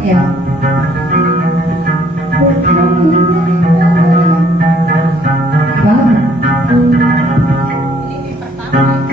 Ya. Ini pertama.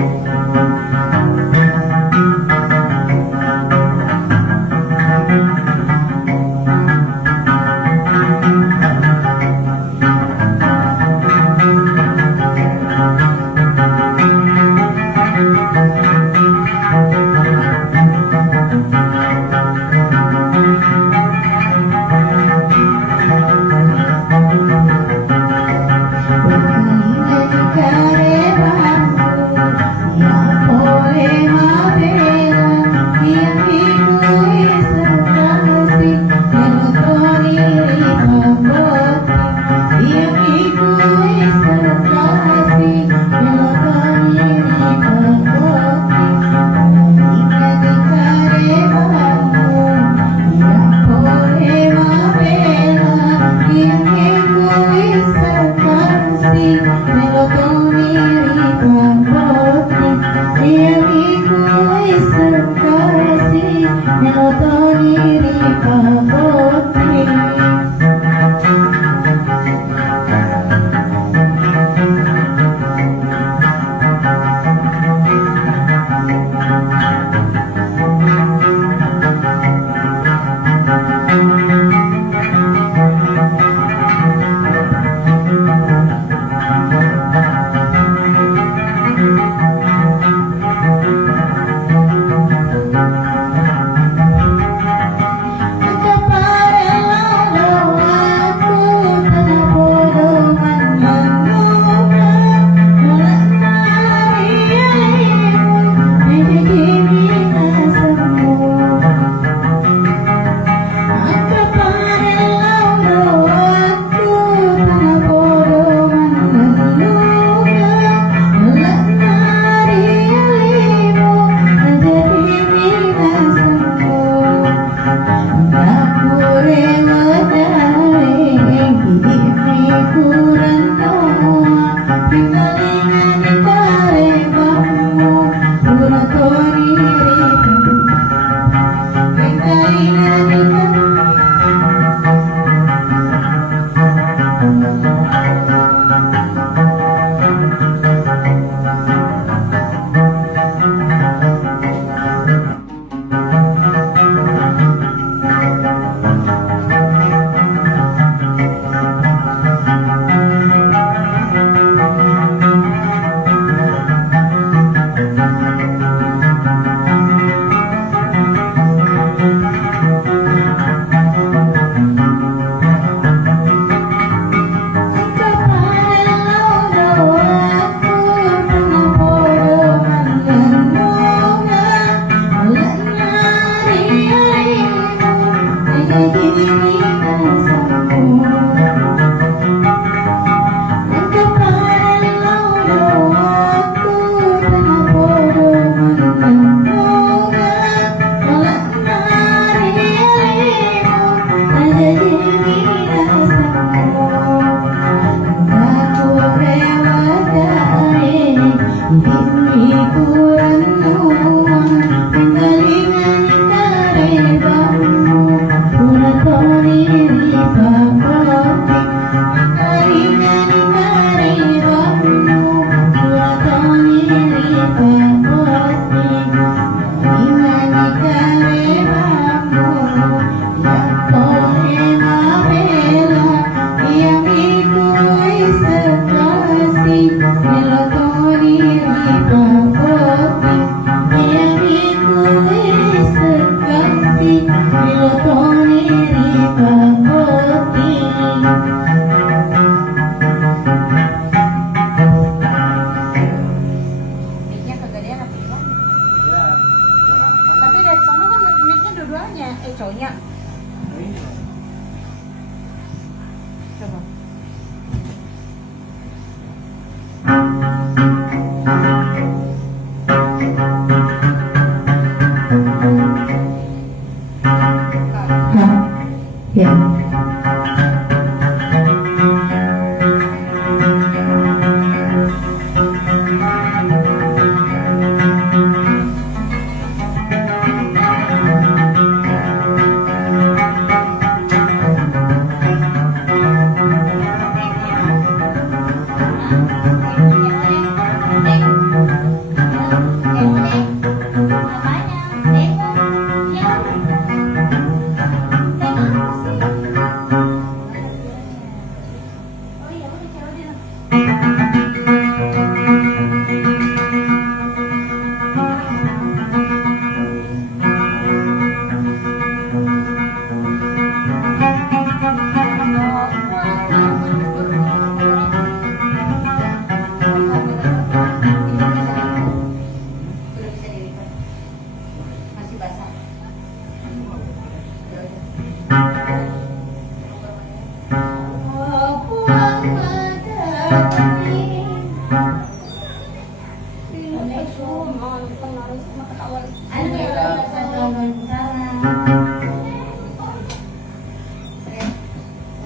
Ano ya?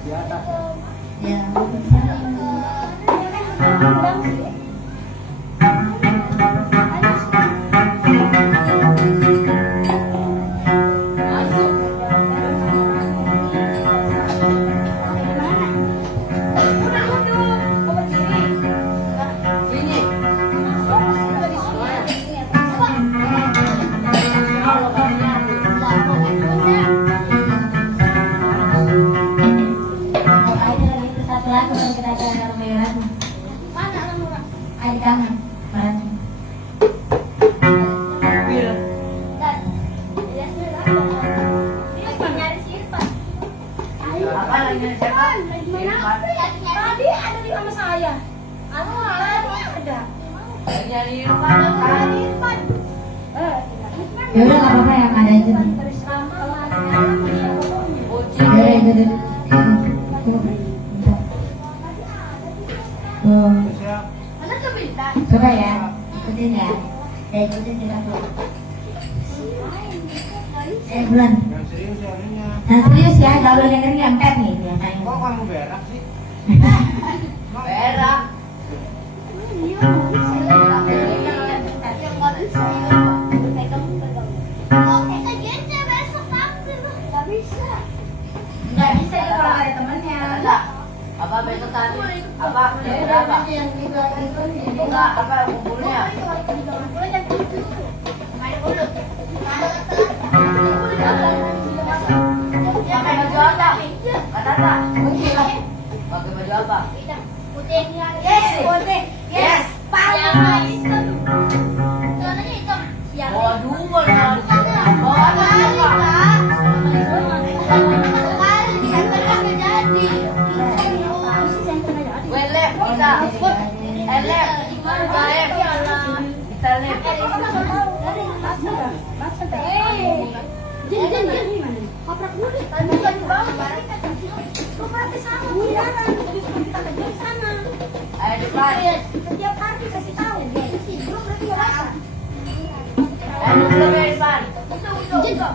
Di atas. Ya. Satu lagi yang kita cari merah. Air kamu. Apa lagi siapa? Tadi ada di sama saya. Ada. Nyari Irfan kan? Ya udah nggak apa-apa yang ada aja. Terus kalau ada dia fotonya. Kucing. Ya udah itu. Tuh. Siap. Coba ya, ikutin ya. Ikutin kita dulu. Bulan. Yang serius ya ininya. Nah serius ya, kalau boleh dengerin ngempet nih biasanya. Kok kamu berak sih? Berak. Nggak bisa itu kalau ada temennya. Ada. Apa besok tadi? Apa? Berapa? Enggak, apa kumpulnya? Pakai baju apa? Kata apa? Pakai baju apa? Yes. Waduh, Welep kita. Elep. Kita lep. Ayo depan. Setiap hari kasih tahu. Belum berarti nggak rasa. Ayo dulu ya depan. Belum.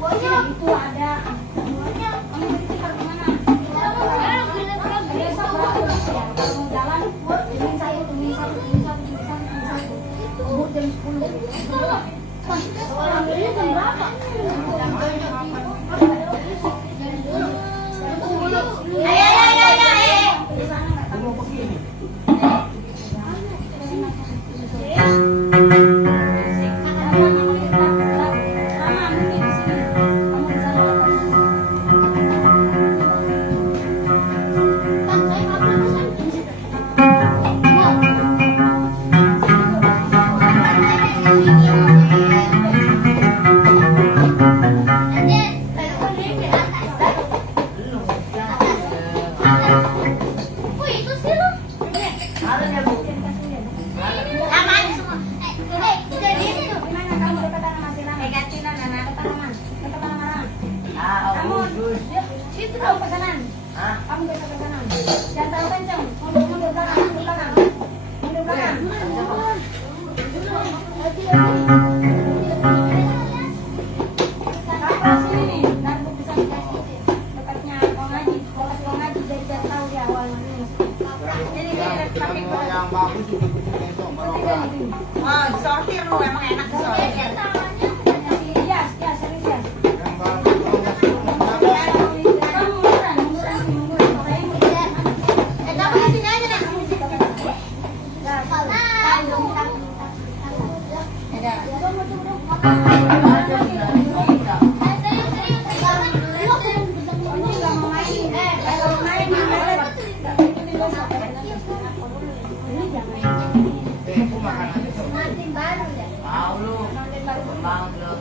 Buahnya itu ada. Buahnya kamu beli harga mana? Biasa berapa? Kalau jalan, ini satu. Umur jam 10. Orang beli jam berapa? Ayo. Kamu begini. Harusnya Bu. Ah, bagus. Itu tahu pesanan. Ah, Kamu bisa pesanan. Jangan terlalu kencang. Mundur belakang. Mundur belakang. Kapal sini nih. Nanti bisa dikasih dekatnya kau ngaji. Kau kasih kau ngaji jadi biar tahu dia awalnya. Jadi dia pakai Yang bagus juga kucing besok melonggar. Oh, disortir lu emang enak disortir. Yes, serius ya. Yang bagus melonggar semua. Aku makan aja tuh. mau lu. Bang lu.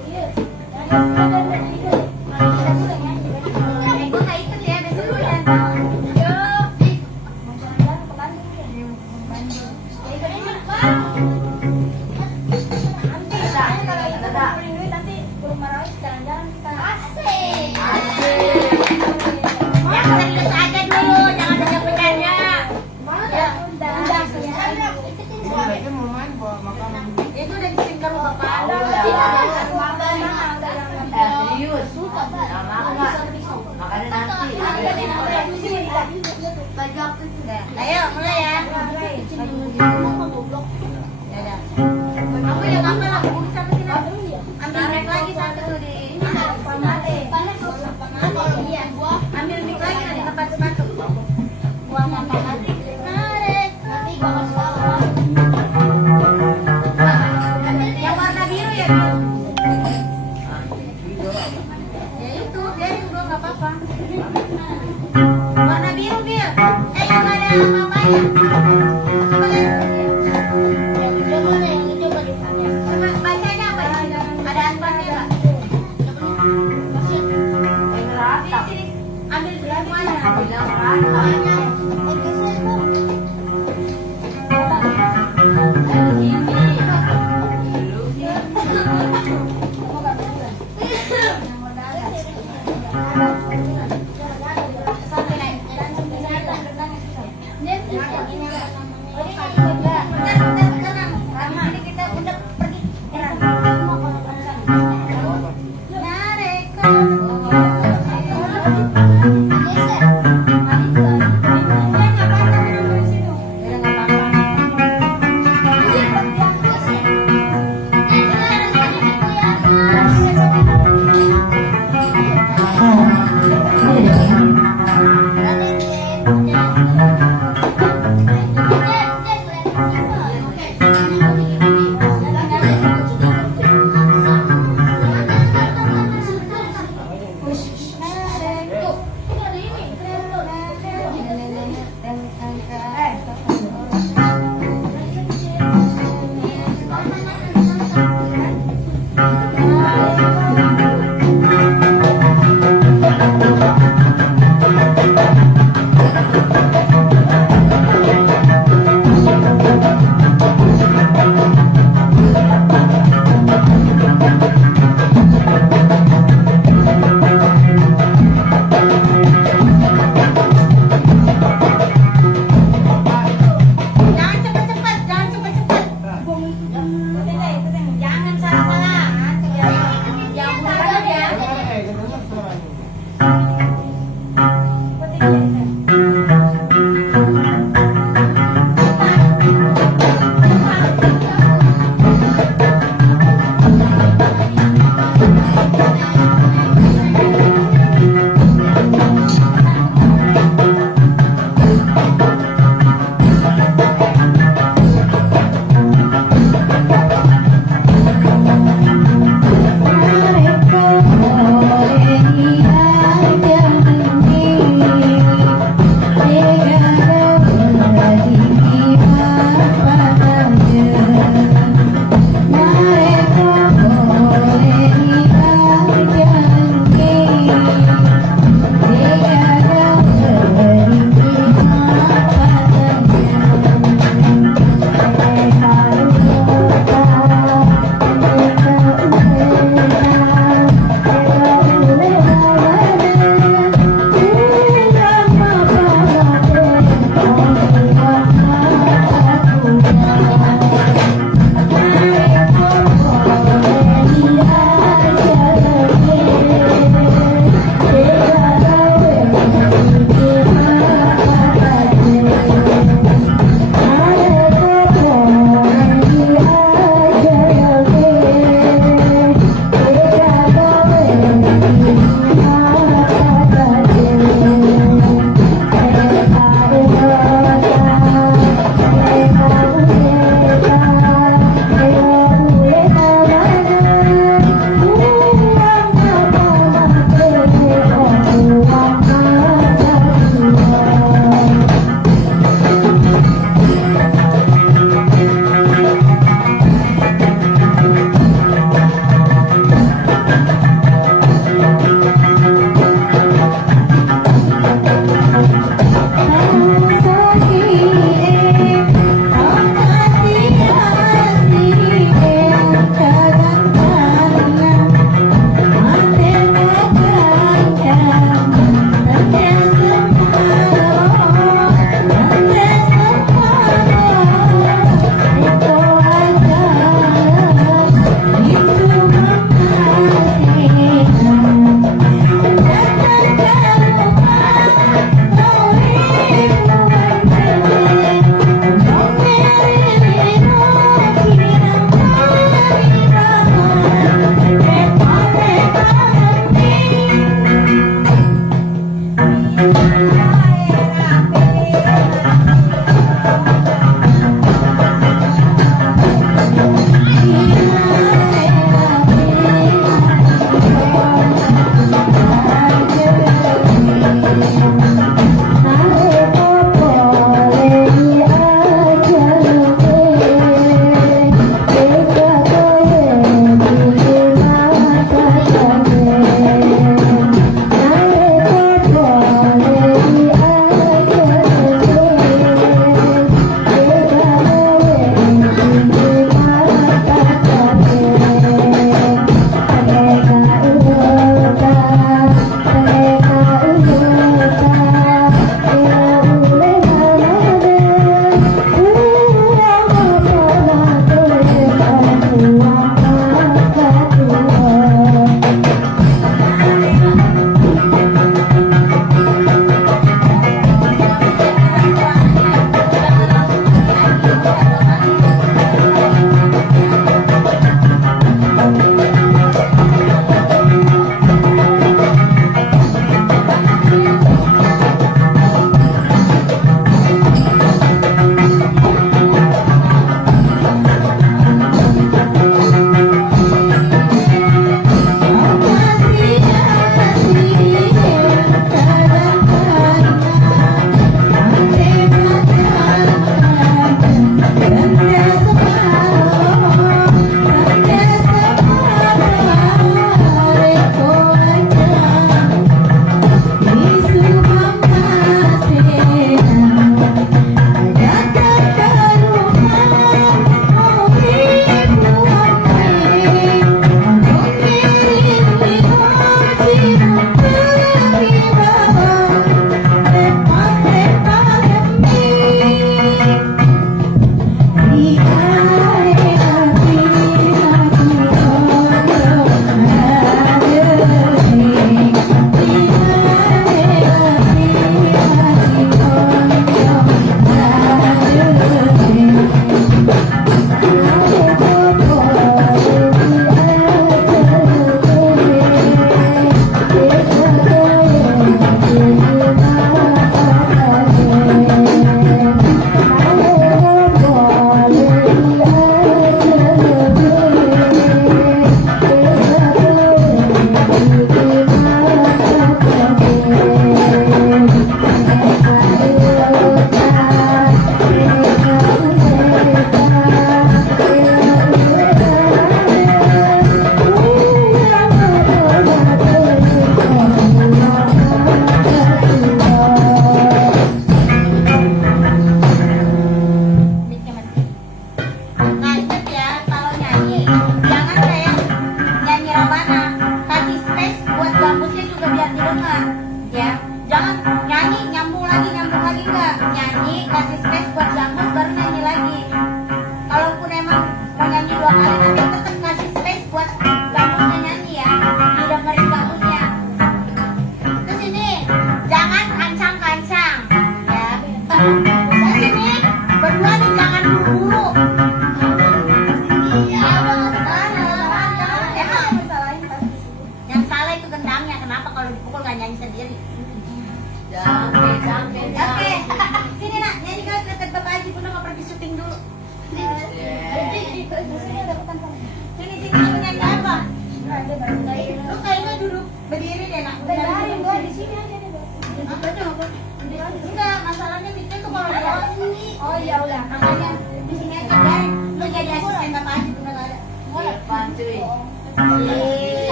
baju aku sudah. Ayo, mulai ya. Dadah. Kamu ya apa lah? Kamu sama sini. Ambil mic lagi satu di. Iya. Ambil mic lagi di tempat sepatu. Buang apa mati? Narik. Nanti gua kasih tahu. Yang warna biru ya, ya itu, biarin dulu nggak apa-apa. Warna biru Bil. Yang ada namanya. Coba lihat. Yang mana yang coba dipakai? Coba bacanya apa? Ada asparnya nggak? Yang rata. Sini, ambil semuanya. Bilang rata.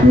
Mau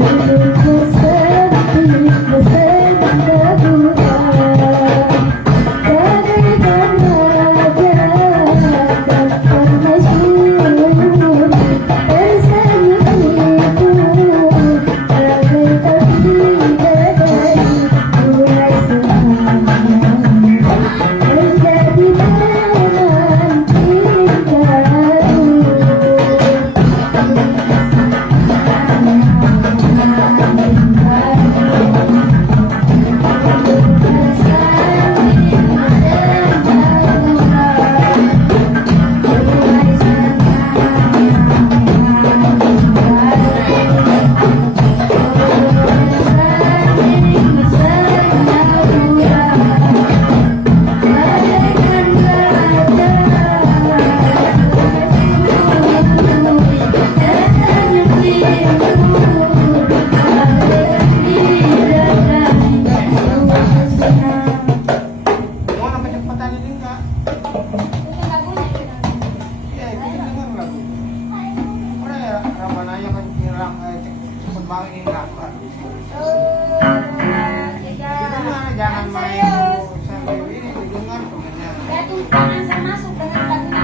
nama cepatan ini enggak? Iya, itu dengar lagu. Orang ya Ramanaya kan bilang cepet banget ini apa? Jangan main sambil ini dengar temennya. Ya tuh jangan saya masuk dengan lagunya.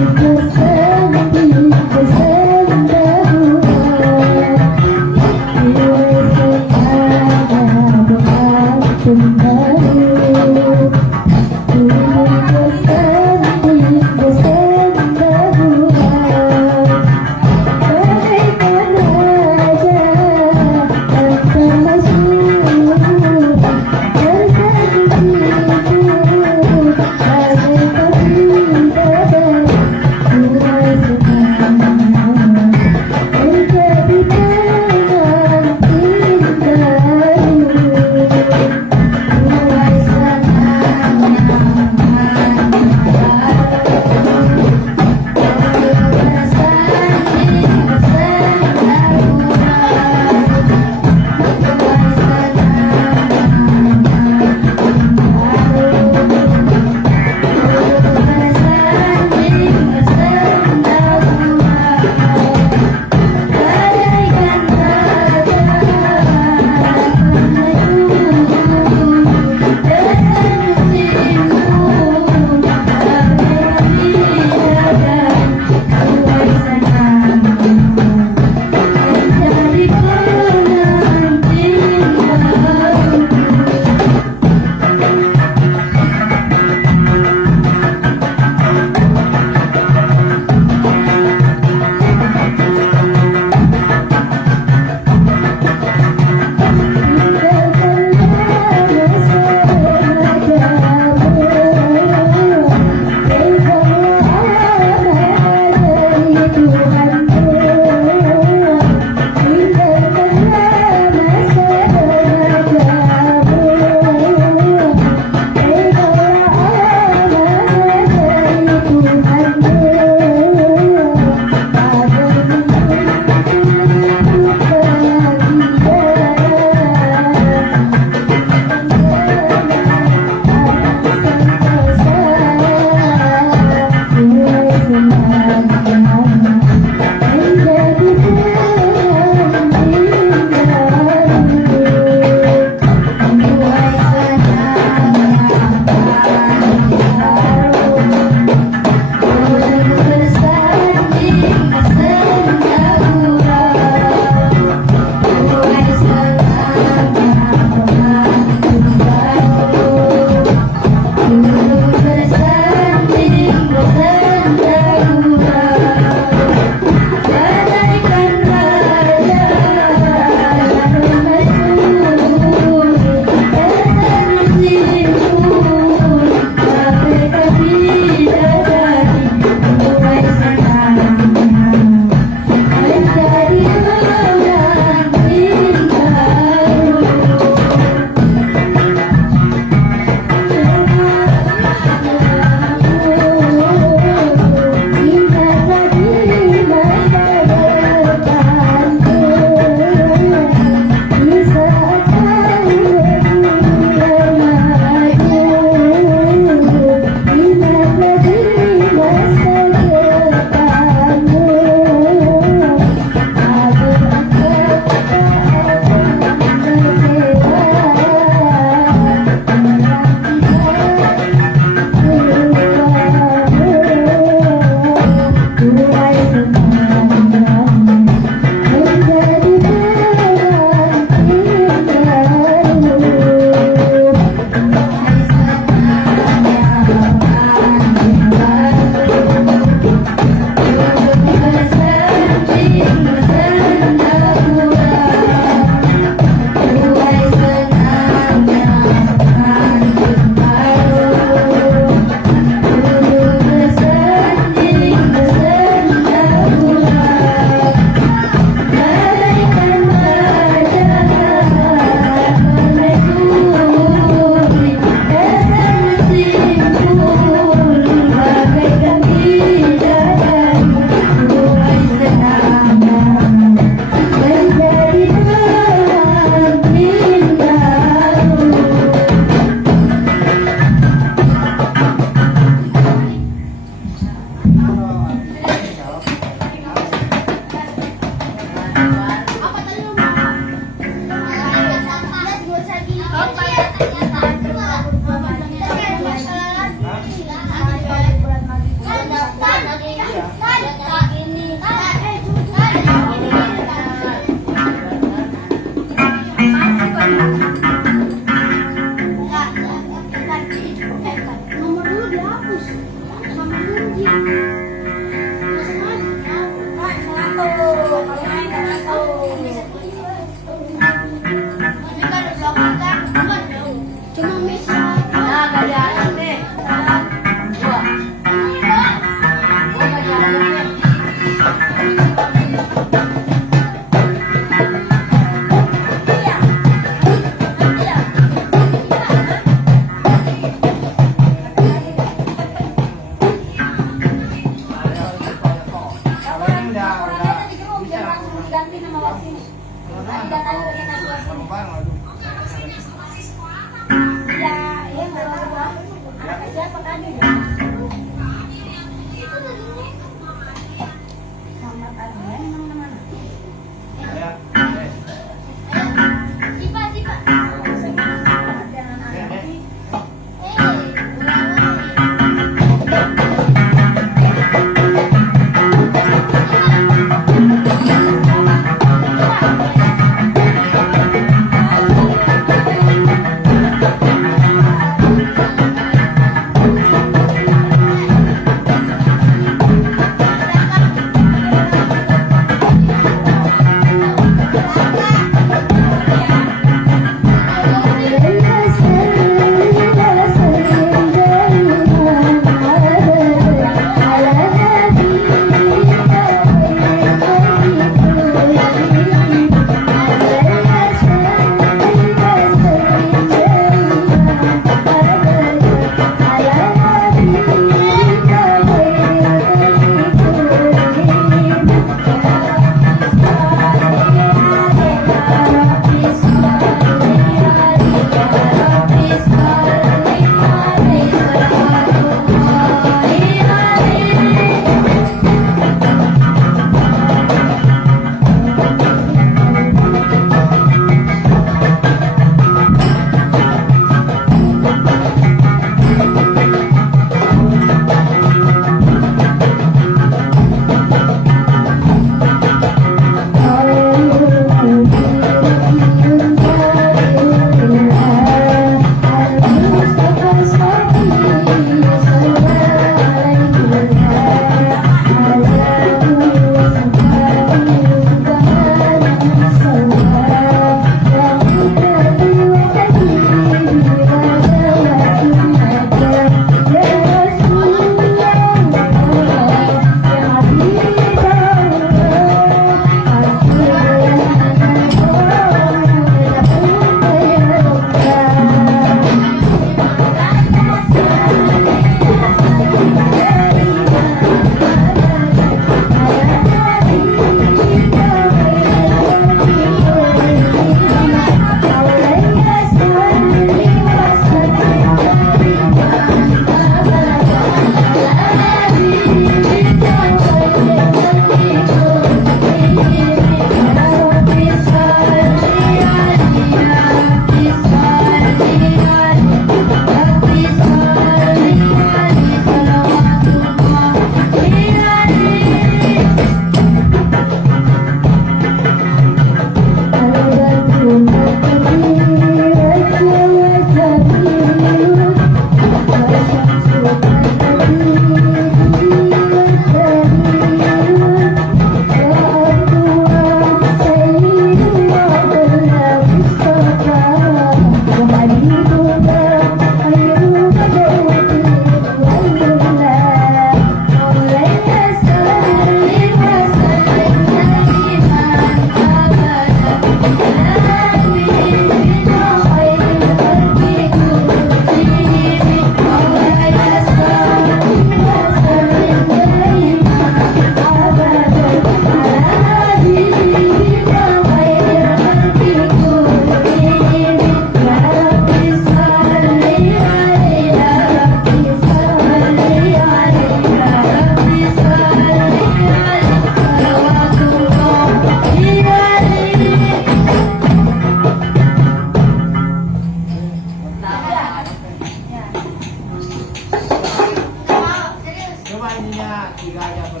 Rabananya 3 aja Pak.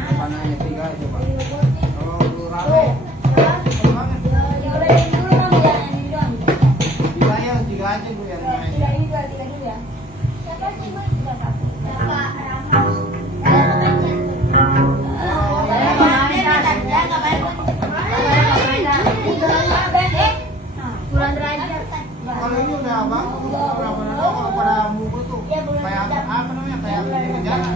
Rabananya 3 aja Pak. Kalau lu rame, banget. Diolehin dulu kamu jangan ini doang. 3 ya, 3 aja Bu yang main. Tiga ini dua, tiga dulu ya. Siapa sih Mas? Tiga satu. Bapak Rahmat. Bulan Rajab. Kalau ini udah bang, Rabananya kalau pada mukul tuh kayak apa namanya, kayak penjara.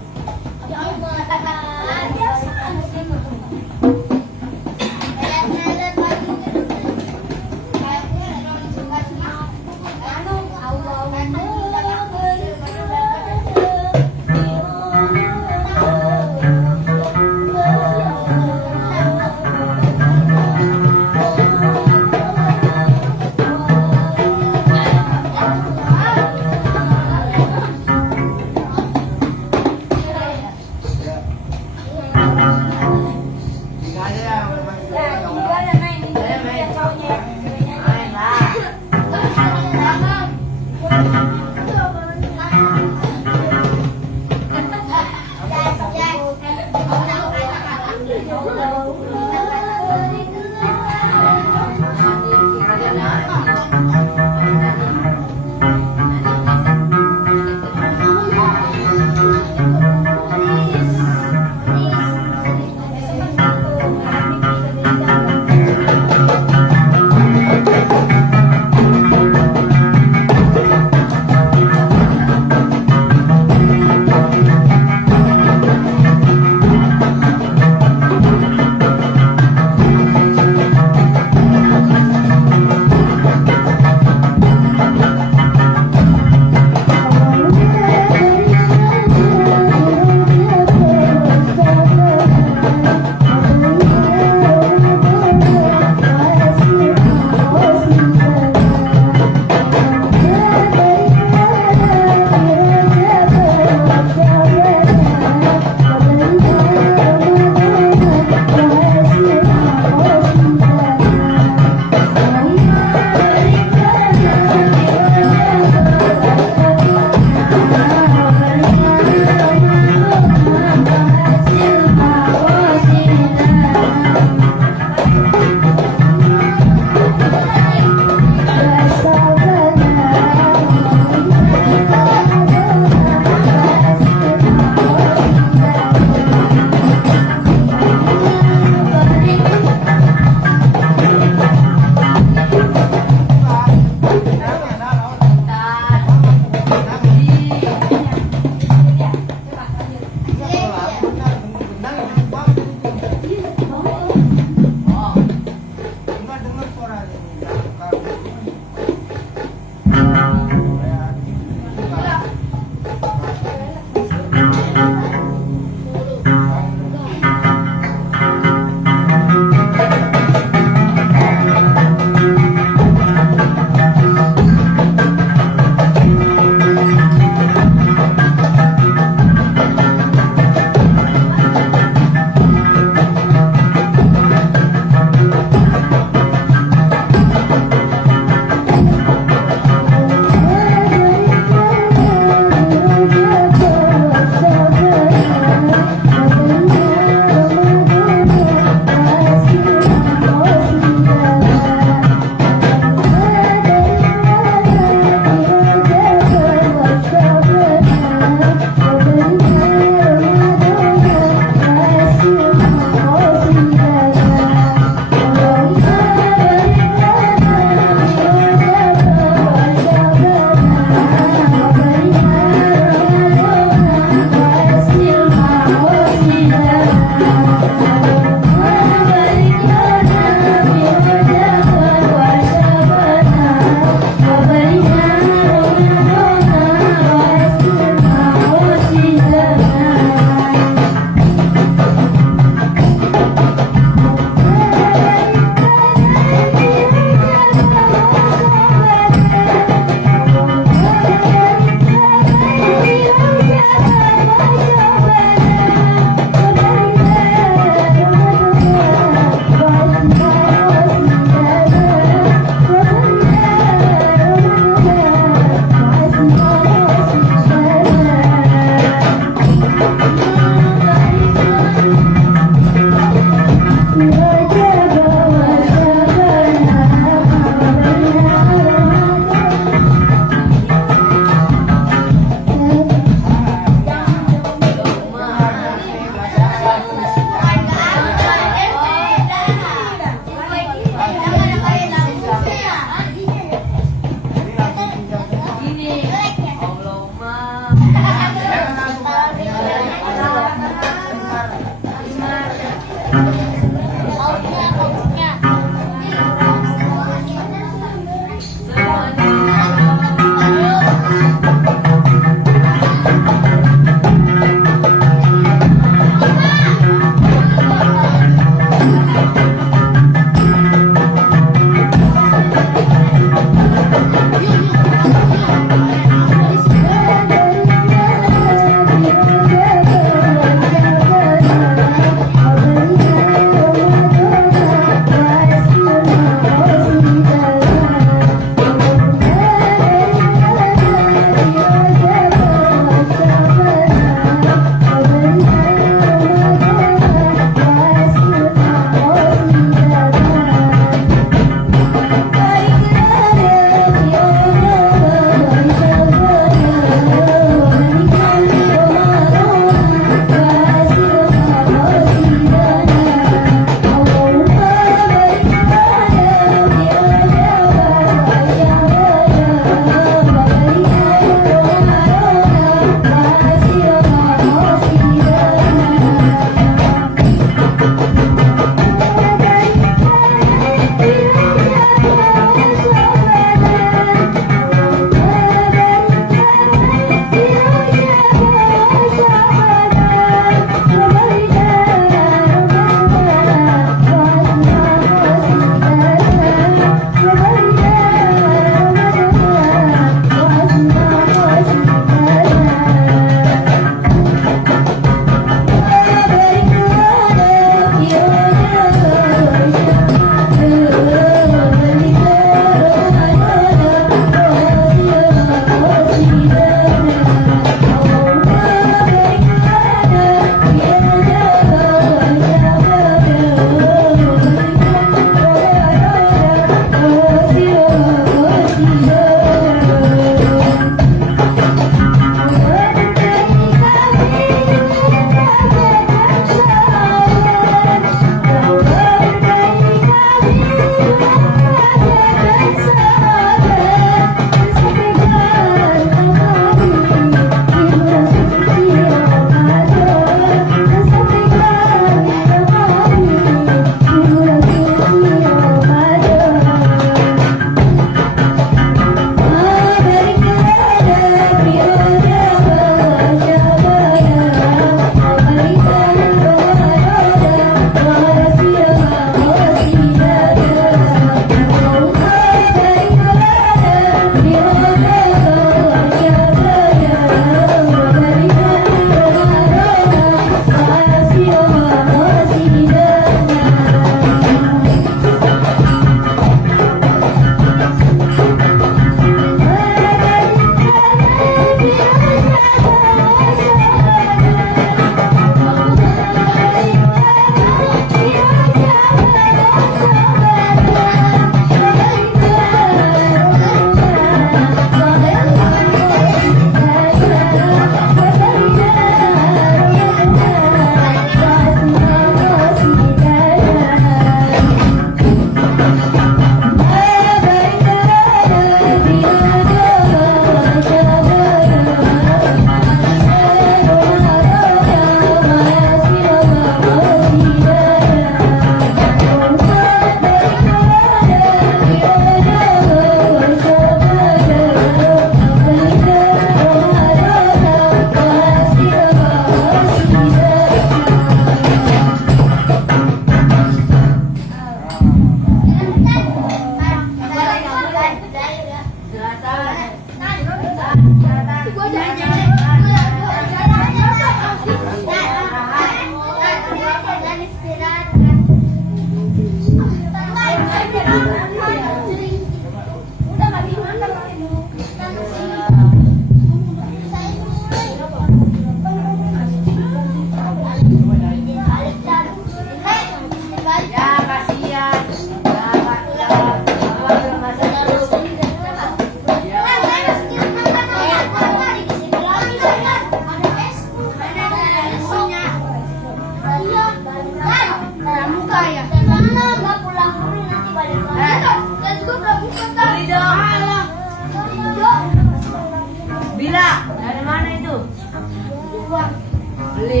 beli.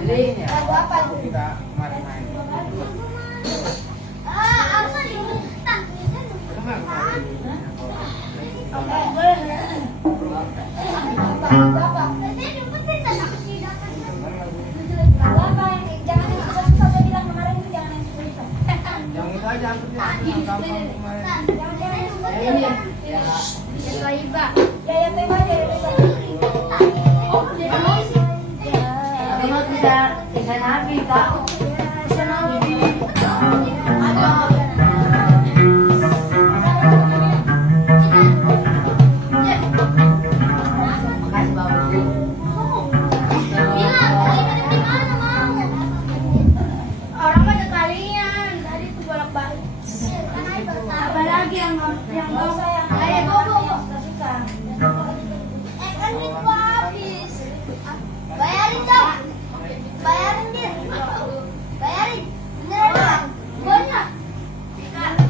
Beli ya. Lagu apa? Kita kemarin main. Apa ini? Kemarin main. Yang itu aja anturnya, yang gampang kemarin. Ini ya. Tapi mah bisa nabi kak. Makasih bagus. Orang pada kalian tadi tuh bolak-balik. Apalagi yang mau saya. Ayo bobo. Susah. Kan itu habis. Bayarin dong. Bayarin dia. Bayarin. Beneran. Banyak.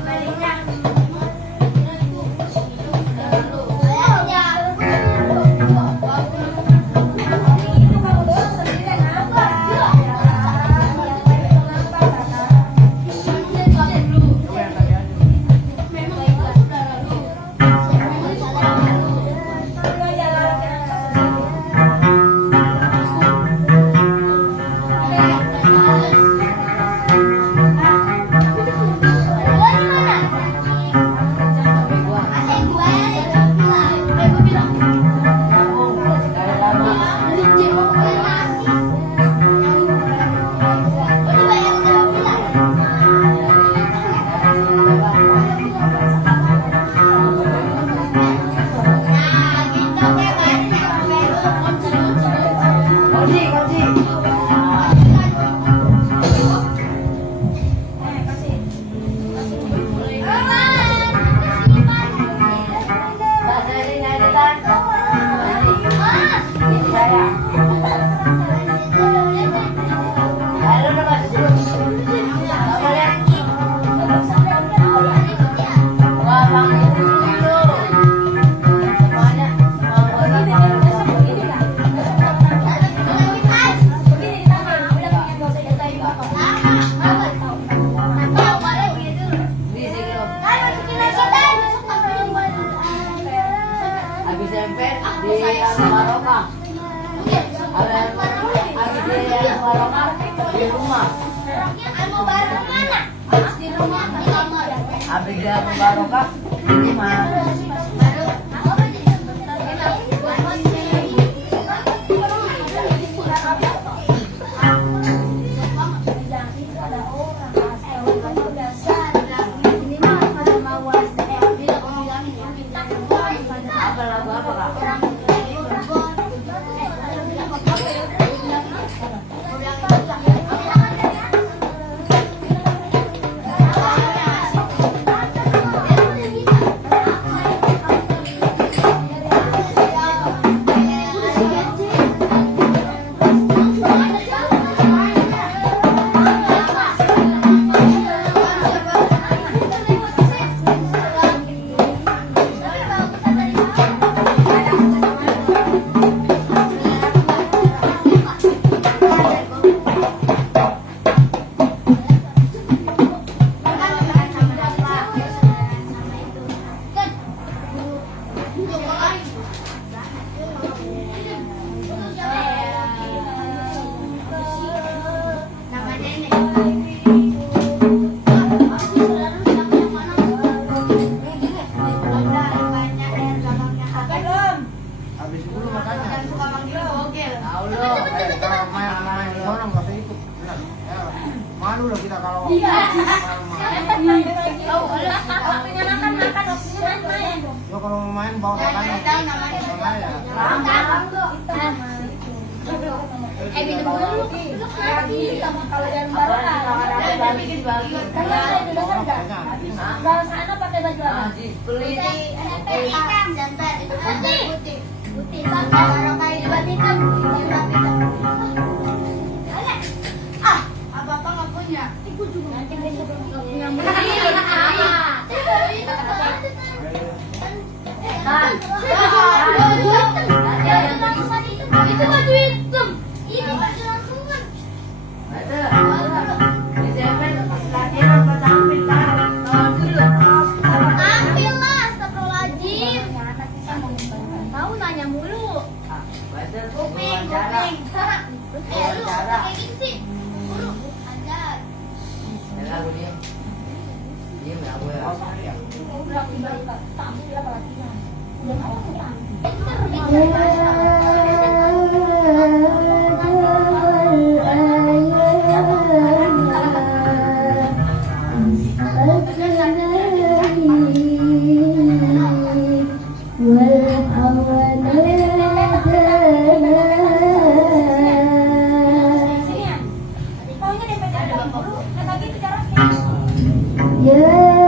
Baliknya. Bayarnya. Itu kamu doang sendirian apa? Coba yang tadi aja. Habis SMP di Maroka. Habis di Maroka di rumah. Mau bareng mana? Di rumah di kamar. Habis di Maroka di rumah. Apa lagu apa kak? Habis itu lu makanya. Tahu lo. Kalau main orang nggak usah ikut. Benar. Ya, malu loh kita kalau Waktunya makan waktunya main. yo kalau mau main bawa makanan. Namanya. Minum dulu. Lagi sama kalau yang Apa baru. bagi bagi. Karena saya udah sadar. Kalau sana pakai baju apa? Nah, dibeli. Ikan jantan itu putih. Putih. Kalau kayak di baju hitam, apa-apa nggak punya. Ikut juga. Nanti besok nggak punya Nah, itu baju hitam. Itu tanya mulu. Ah, wajar. Kuping, Wawancara. kuping. Lu kayak gitu sih. Mulu. Ajar. Ya aku diam. Diam ya aku ya. Udah tinggal tak ambil apa lagi ya. Udah mau kan. Itu kan berbicara. Sini ya. Pokoknya dia pegang dulu. Kata gitu caranya. Ya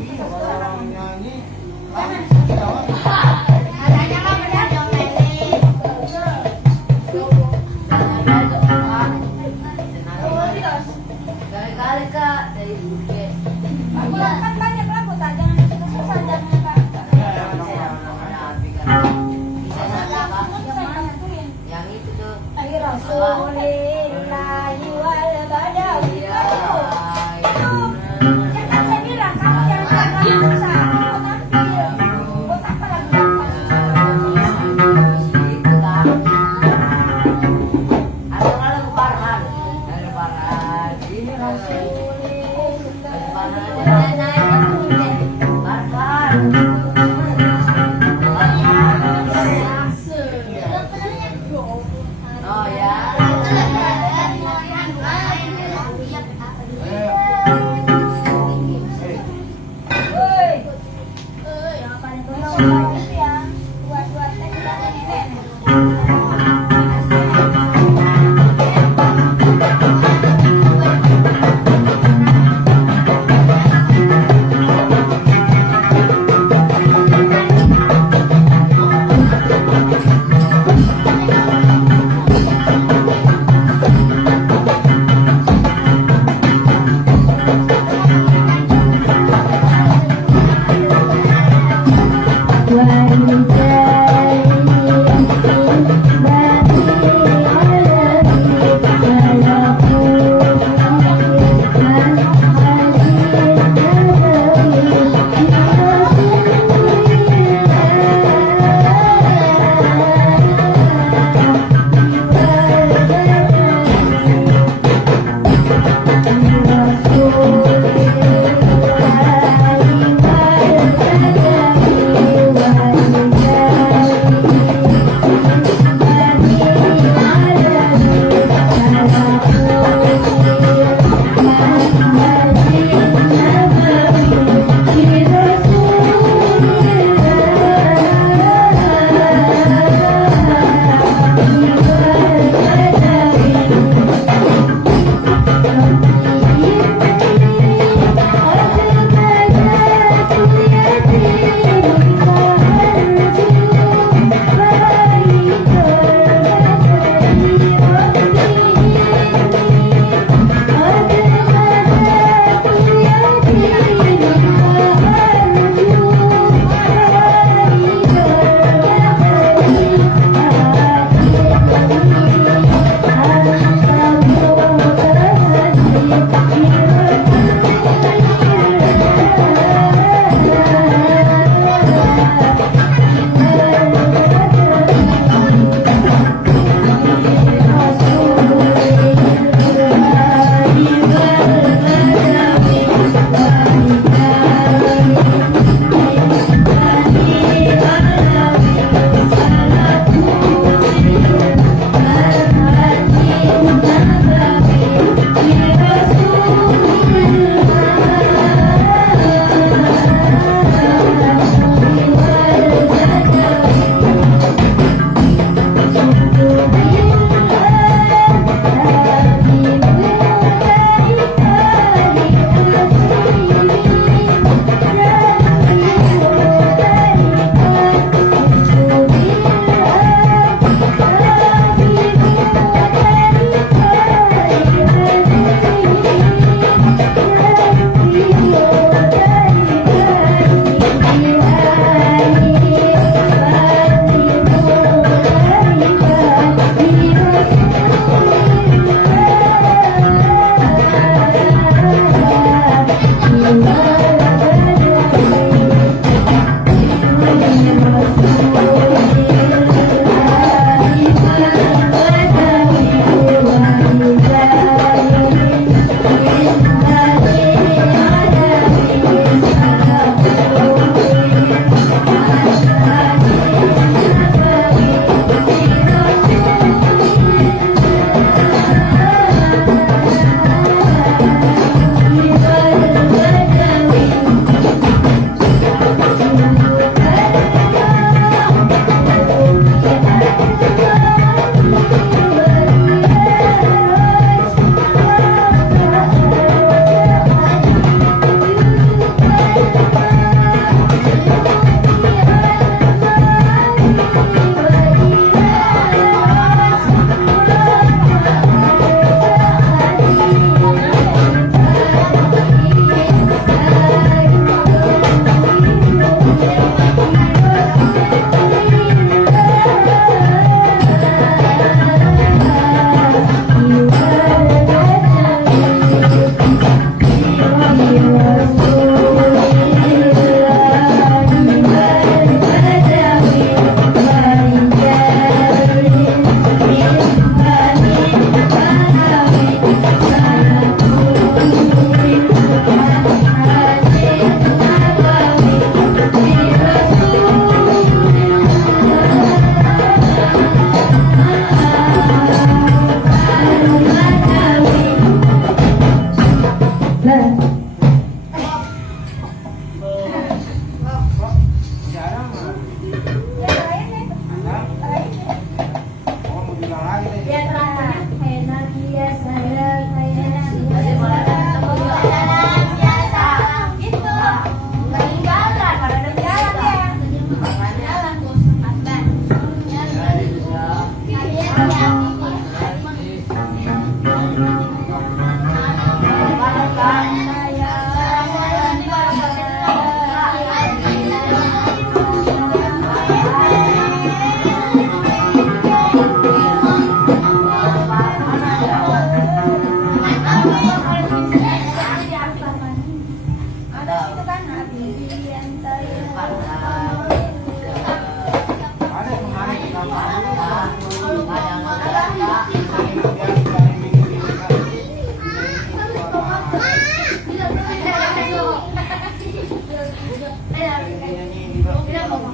Iya, kalau orang nyanyi, Jangan. jawab. Katanya kan benar diomelin. Kali-kali kak dari Bukit. Aku kan banyak lagu tak jangan susah jangan kak. Yang itu tuh. Ay Rasulillahi wal badawi. Iya. Ya kan saya bilang kamu jangan lagu susah. Kamu tampil. Buat apa lagu yang susah? Itu tak. Ada Farhan. Ada Farhan. Ini Rasul. Oh ya. Woi. Yang paling tolong itu ya. Buat-buat nenek.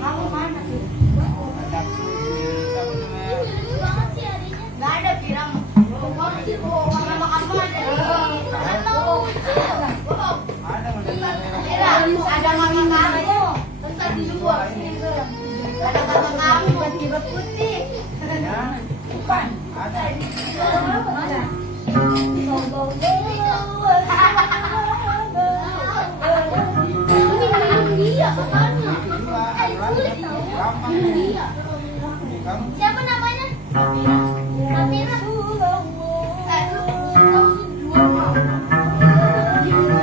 Kamu mana tuh? Ada siapa namanya? Lucu banget sih harinya. Gak ada Piram. Bohong sih, bohong. Nama kamu ada di Atau bohong. Ada udah Kira, ada mama kamu. Bentar di luar. Ada mama kamu. Tiba-tiba putih. ya. Bukan. Ada. Mana? dia kemana? Juga ada lagi. Gampang. Dia. Kamu Siapa namanya? Sapira.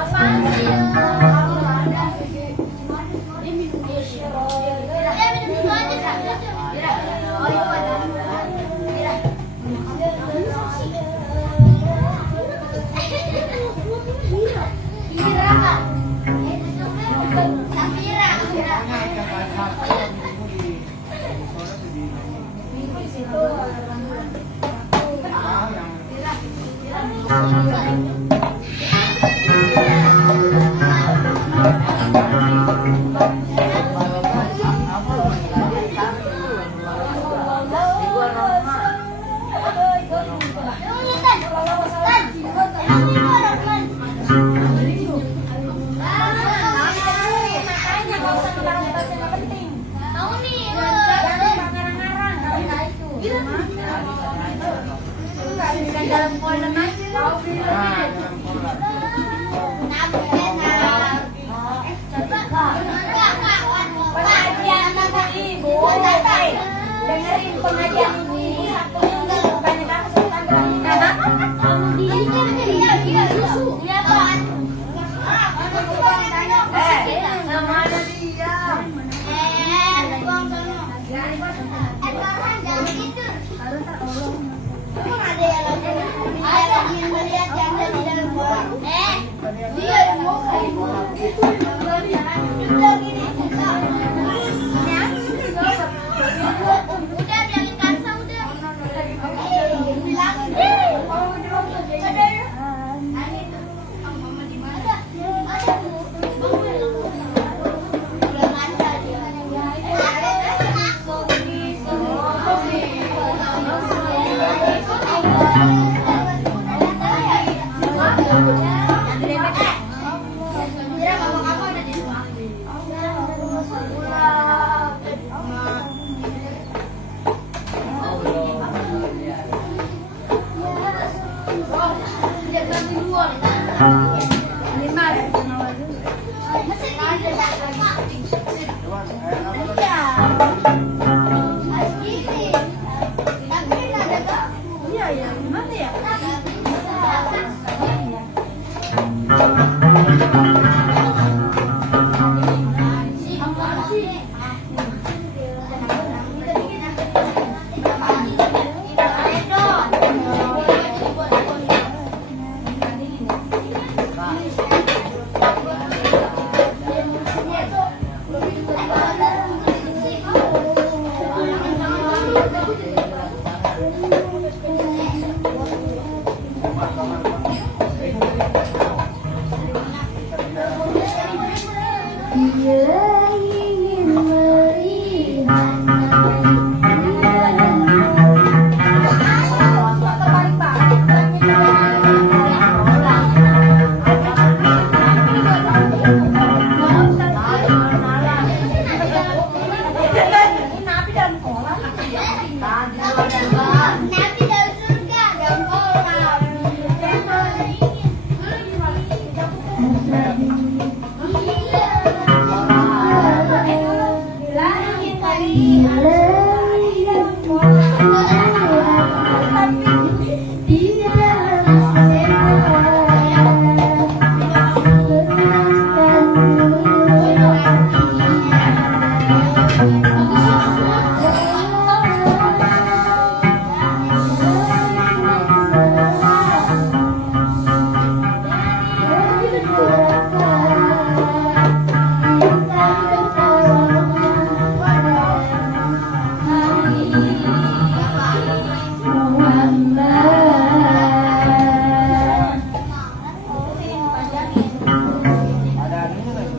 Apaan sih? Dia minum dulu aja, Kak. Oh iya, ada. Kira, Kak. Sapira. pokoknya yang ada satu yang minggu di sore tuh di yang Tahu nih. Dalam kolam aja lah. dalam pola. Pengajian ibu, dengerin pengajian ibu satunya udah banyak banget sama ada dia. Dia yang mau kayak udah bilangin Karsa udah. Bilangin deh. Ada ya? Mama di mana? Ada Bu. Udah manja dia. Kira mama kamu ada di rumah. Dia kami dua. Masih ada Iya ya, gimana ya? Nabi dari surga dan kolam. ada anunya lagi.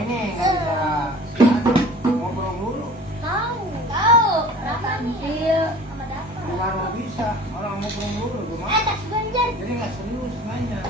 ini nggak bisa ngobrol dulu. Tahu. Rata Tampil. sama Dafa. Baru bisa orang ngobrol dulu gimana? Tas Ganjar. Jadi nggak serius nanya.